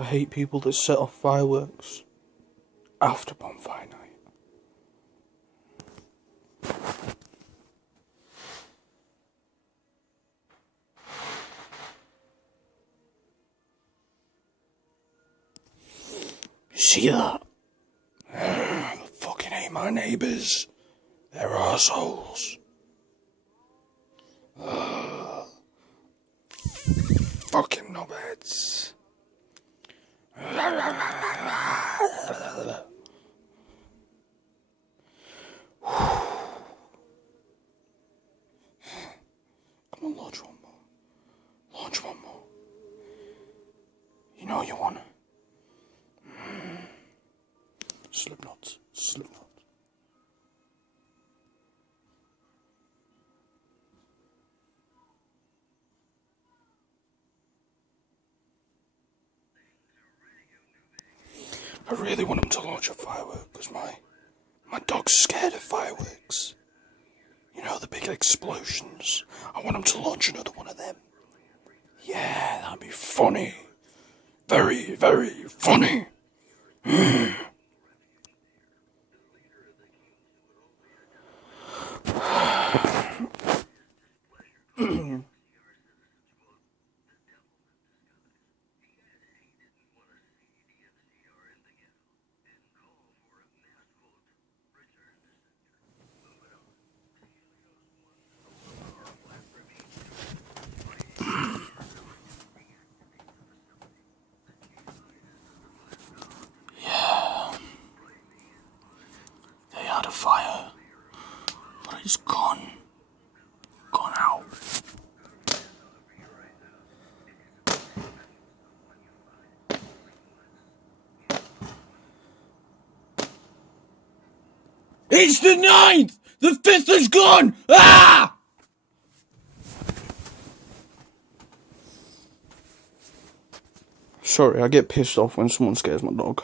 I hate people that set off fireworks after bonfire night. See that? I fucking hate my neighbours. They're arseholes. Fucking knobheads. Come on, launch one more. Launch one more. You know you wanna. Slipknot. Slipknot. I really want him to launch a firework because my dog's scared of fireworks. You know, the big explosions. I want him to launch another one of them. Yeah, that'd be funny. Very, very funny. They had a fire, but it's gone out. It's the 9th! The 5th is gone! Ah! Sorry, I get pissed off when someone scares my dog.